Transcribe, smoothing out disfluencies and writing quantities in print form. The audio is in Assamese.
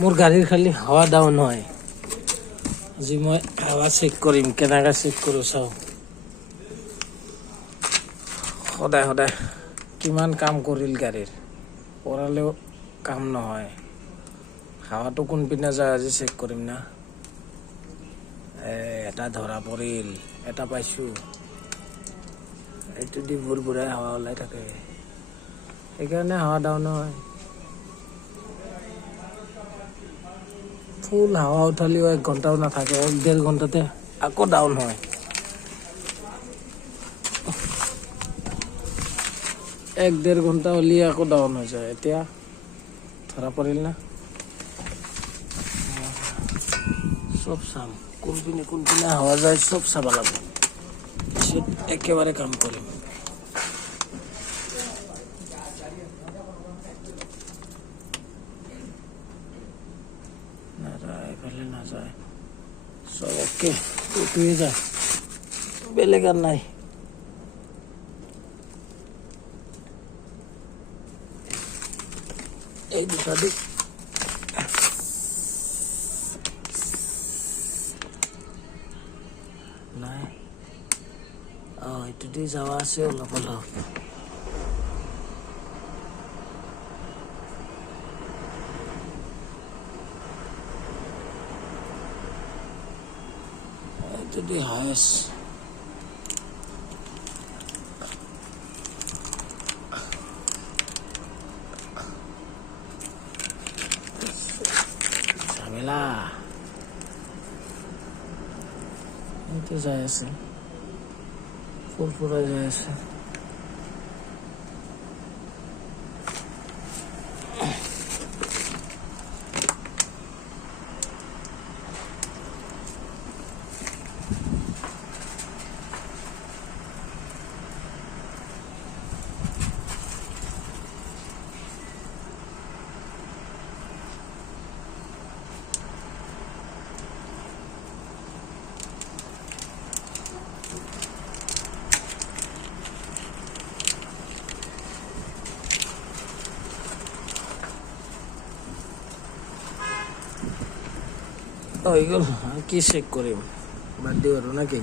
মোৰ গাড়ীৰ খালি হাৱা ডাউন হয় আজি মই হাৱা চেক কৰিম কেনেকৈ চেক কৰোঁ চাওঁ সদায় সদায় কিমান কাম কৰিল গাড়ীৰ পৰালেও কাম নহয় হাৱাটো কোনপিনে যায় আজি চেক কৰিম না এটা ধৰা পৰিল এটা পাইছোঁ এইটো দি বুৰবুৰাই হাৱা ওলাই থাকে সেইকাৰণে হাৱা ডাউন হয় ফুল হাৱা উঠালেও 1 ঘণ্টাও নাথাকে 1-1.5 ঘণ্টাতে আকৌ ডাউন হয় 1-1.5 ঘণ্টা হ'লে আকৌ ডাউন হৈ যায় এতিয়া ধৰা পৰিল না সব চাম কোনপিনে হাৱা যায় সব চাব লাগিব পিছত একেবাৰে কাম কৰিম এইফালে নাযায় সব অ'কে এইটোৱে যায় বেলেগ আর নাই এই দুটা দি নাই এইটো দি যাওয়া আছে অলপ অলপ এইটো দি হায়েষ্ট ঝামেলা এইটো যাই আছে ফুরফুরাই যাই আছে হৈ গ'ল কি চেক কৰিম বাদ দিওঁ আৰু নাকি